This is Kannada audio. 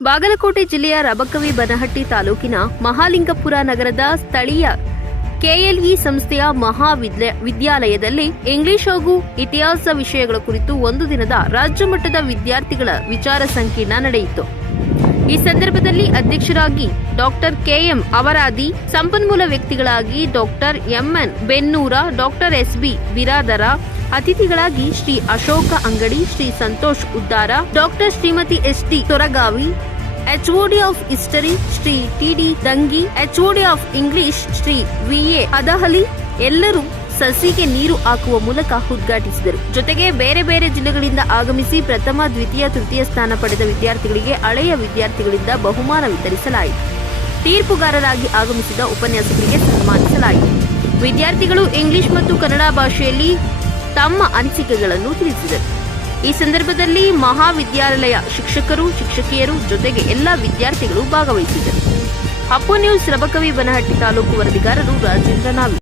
ಬಾಗಲಕೋಟೆ ಜಿಲ್ಲೆಯ ರಬಕವಿ ಬನಹಟ್ಟಿ ತಾಲೂಕಿನ ಮಹಾಲಿಂಗಪುರ ನಗರದ ಸ್ಥಳೀಯ ಕೆಎಲ್ಇ ಸಂಸ್ಥೆಯ ಮಹಾವಿದ್ಯಾಲಯದಲ್ಲಿ ಇಂಗ್ಲಿಷ್ ಹಾಗೂ ಇತಿಹಾಸ ವಿಷಯಗಳ ಕುರಿತು ಒಂದು ದಿನದ ರಾಜ್ಯಮಟ್ಟದ ವಿದ್ಯಾರ್ಥಿಗಳ ವಿಚಾರ ಸಂಕೀರ್ಣ ನಡೆಯಿತು. ಈ ಸಂದರ್ಭದಲ್ಲಿ ಅಧ್ಯಕ್ಷರಾಗಿ ಡಾಕ್ಟರ್ ಕೆಎಂ ಅವರಾದಿ, ಸಂಪನ್ಮೂಲ ವ್ಯಕ್ತಿಗಳಾಗಿ doctor MN Bennur, doctor SB Biradar ಅತಿಥಿಗಳಾಗಿ Shri Ashok Angadi, Shri Santosh Uddar, doctor Shrimati S T Toragavi HOD of history Shri TD Dangi HOD of English Shri VA Adahali ಎಲ್ಲರೂ ಸಸಿಗೆ ನೀರು ಹಾಕುವ ಮೂಲಕ ಉದ್ಘಾಟಿಸಿದರು. ಜೊತೆಗೆ ಬೇರೆ ಬೇರೆ ಜಿಲ್ಲೆಗಳಿಂದ ಆಗಮಿಸಿ ಪ್ರಥಮ, ದ್ವಿತೀಯ, ತೃತೀಯ ಸ್ಥಾನ ಪಡೆದ ವಿದ್ಯಾರ್ಥಿಗಳಿಗೆ ಹಳೆಯ ವಿದ್ಯಾರ್ಥಿಗಳಿಂದ ಬಹುಮಾನ ವಿತರಿಸಲಾಯಿತು. ತೀರ್ಪುಗಾರರಾಗಿ ಆಗಮಿಸಿದ ಉಪನ್ಯಾಸಕರಿಗೆ ಸನ್ಮಾನಿಸಲಾಯಿತು. ವಿದ್ಯಾರ್ಥಿಗಳು ಇಂಗ್ಲಿಷ್ ಮತ್ತು ಕನ್ನಡ ಭಾಷೆಯಲ್ಲಿ ತಮ್ಮ ಅನಿಸಿಕೆಗಳನ್ನು ತಿಳಿಸಿದರು. ಈ ಸಂದರ್ಭದಲ್ಲಿ ಮಹಾವಿದ್ಯಾಲಯ ಶಿಕ್ಷಕರು, ಶಿಕ್ಷಕಿಯರು ಜೊತೆಗೆ ಎಲ್ಲ ವಿದ್ಯಾರ್ಥಿಗಳು ಭಾಗವಹಿಸಿದರು ಅಪ್ಪು ನ್ಯೂಸ್ ರಬಕವಿ ಬನಹಟ್ಟಿ ತಾಲೂಕು ವರದಿಗಾರರು ರಾಜೇಂದ್ರ ನಾವಿ